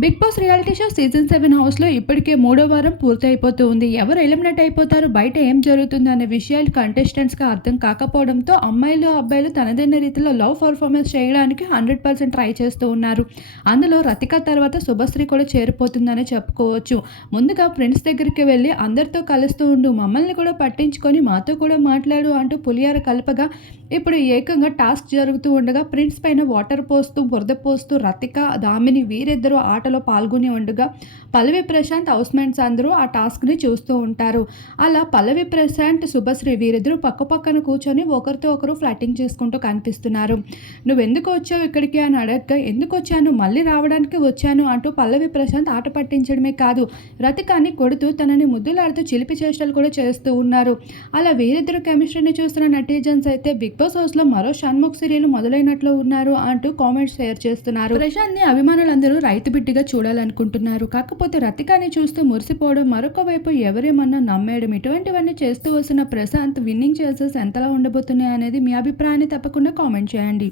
Big Boss reality show season 7 హౌస్‌లో ఇప్పటికే మూడో వారం పూర్తయిపోతూ ఉంది. ఎవరు ఎలిమినేట్ అయిపోతారు, బయట ఏం జరుగుతుంది అనే విషయాలు కంటెస్టెంట్స్‌కి అర్థం కాకపోవడంతో అమ్మాయిలు, అబ్బాయిలు తనదైన రీతిలో లవ్ పెర్ఫార్మన్స్ చేయడానికి 100% ట్రై చేస్తూ ఉన్నారు. అందులో రతిక తర్వాత శుభశ్రీ కూడా చేరిపోతుందనే చెప్పుకోవచ్చు. ముందుగా ఫ్రెండ్స్ దగ్గరికి వెళ్లి అందరితో కలుస్తూ ఉండు, మమ్మల్ని కూడా పట్టించుకొని మాతో కూడా మాట్లాడు అంటూ పులిహార కలపగా ఇప్పుడు ఏకంగా టాస్క్ జరుగుతూ ఉండగా ప్రిన్స్ పైన వాటర్ పోస్తూ, బురద పోస్తూ రతిక, దామిని వీరిద్దరూ ఆటలో పాల్గొని ఉండగా పల్లవి ప్రశాంత్ హౌస్‌మేట్స్ అందరూ ఆ టాస్క్‌ని చూస్తూ ఉంటారు. అలా పల్లవి ప్రశాంత్, శుభశ్రీ వీరిద్దరూ పక్కపక్కన కూర్చొని ఒకరితో ఒకరు ఫ్లర్టింగ్ చేసుకుంటూ కనిపిస్తున్నారు. "నువ్వెందుకు వచ్చావు ఇక్కడికి?" అని అడగగా, "ఎందుకొచ్చాను, మళ్ళీ రావడానికి వచ్చాను" అంటూ పల్లవి ప్రశాంత్ ఆట పట్టించడమే కాదు, రతికాని కొడుతూ తనని ముద్దులాడుతూ చిలిపి చేష్టలు కూడా చేస్తూ ఉన్నారు. అలా వీరిద్దరు కెమిస్ట్రీని చూస్తున్న నెటిజన్స్ అయితే బిగ్ బాస్ హౌస్‌లో మరో షణ్ముఖ్ సీరియల్ మొదలైనట్లు ఉన్నారు అంటూ కామెంట్స్ షేర్ చేస్తున్నారు. ప్రశాంత్‌ని అభిమానులందరూ రైతు బిడ్డగా చూడాలనుకుంటున్నారు. కాకపోతే రతికాని చూస్తూ మురిసిపోవడం, మరొక వైపు ఎవరేమన్నా నమ్మేయడం, ఇటువంటివన్నీ చేస్తూ వస్తున్న ప్రశాంత్ విన్నింగ్ ఛాన్సెస్ ఎంతలా ఉండబోతున్నాయి అనేది మీ అభిప్రాయాన్ని తప్పకుండా కామెంట్ చేయండి.